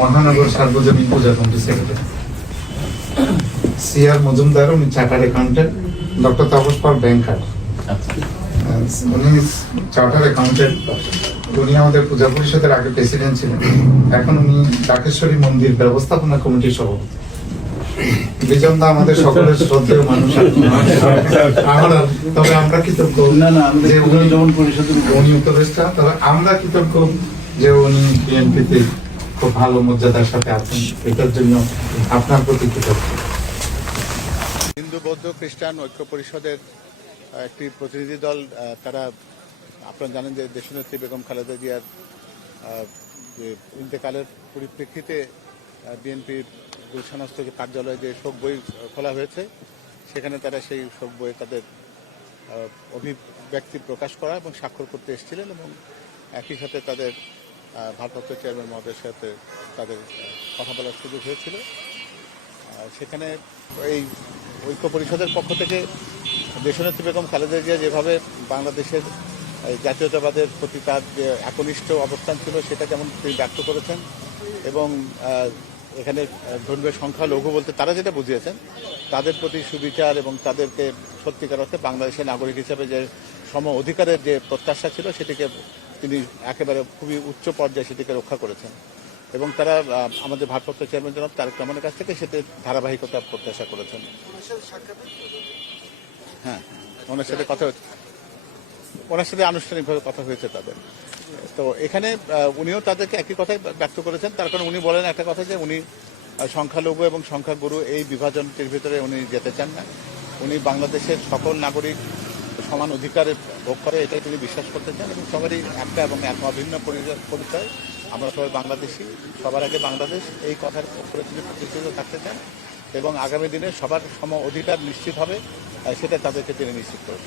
মহানগর সার্বজনীন পূজা committee secretary. CR Majumdar, উনি chartered accountant. Doctor Tapas Pal ব্যাংকার, উনি চার্টার্ড অ্যাকাউন্টেন্ট। উনি আমাদের পূজা পরিষদের আগে প্রেসিডেন্ট ছিলেন, এখন উনি ডাকেশ্বরী মন্দির ব্যবস্থাপনা কমিটির সভাপতি। বিজন দা আমাদের সকলের শ্রদ্ধেয় মানুষ, তবে আমরা কৃতজ্ঞ যে উনি উপদেষ্টা, তবে আমরা কৃতজ্ঞ যে উনি বিএনপিতে খুব ভালো মর্যাদার সাথে আছেন, এটার জন্য আপনার প্রতি কৃতজ্ঞ। হিন্দু বৌদ্ধ খ্রিস্টান ঐক্য পরিষদের একটি প্রতিনিধি দল, তারা আপনারা জানেন যে দেশনেত্রী বেগম খালেদা জিয়ার যে ইন্তেকালের পরিপ্রেক্ষিতে বিএনপির গুলশানস্থ কার্যালয়ে যে শোক বই খোলা হয়েছে, সেখানে তারা সেই শোক বইয়ে তাদের অভিব্যক্তি প্রকাশ করা এবং স্বাক্ষর করতে এসেছিলেন, এবং একই সাথে তাদের ভারপ্রাপ্ত চেয়ারম্যান মহোদয়ের সাথে তাদের কথা বলার সুযোগ হয়েছিল। সেখানে এই ঐক্য পরিষদের পক্ষ থেকে দেশনেত্রী বেগম খালেদা জিয়া যেভাবে বাংলাদেশের জাতীয়তাবাদের প্রতি তার যে একনিষ্ঠ অবস্থান ছিল, সেটা যেমন তিনি ব্যক্ত করেছেন, এবং এখানে ধর্মীয় সংখ্যালঘু বলতে তারা যেটা বুঝিয়েছেন, তাদের প্রতি সুবিচার এবং তাদেরকে সত্যিকার অর্থে বাংলাদেশের নাগরিক হিসেবে যে সম অধিকারের যে প্রত্যাশা ছিল, সেটিকে তিনি একেবারে খুবই উচ্চ পর্যায়ে সেটিকে রক্ষা করেছেন, এবং তারা আমাদের ভারপ্রাপ্ত চেয়ারম্যান জনাব তারেক রহমানের কাছ থেকে সেটি ধারাবাহিকতা প্রত্যাশা করেছেন। হ্যাঁ, ওনার সাথে কথা হচ্ছে, ওনার সাথে আনুষ্ঠানিকভাবে কথা হয়েছে তাদের। তো এখানে উনিও তাদেরকে একই কথাই ব্যক্ত করেছেন, তার কারণ উনি বলেন একটা কথা যে উনি সংখ্যালঘু এবং সংখ্যাগুরু এই বিভাজনটির ভিতরে উনি যেতে চান না। উনি বাংলাদেশের সকল নাগরিক সমান অধিকারে ভোগ করে, এটাই তিনি বিশ্বাস করতে চান, এবং সবারই একটা এবং এক অভিন্ন পরিচয়, আমরা সবাই বাংলাদেশি, সবার আগে বাংলাদেশ, এই কথার উপরে তিনি প্রতিষ্ঠিত থাকতে চান, এবং আগামী দিনে সবার সম অধিকার নিশ্চিত হবে সেটা তাদেরকে তিনি নিশ্চিত করেছেন।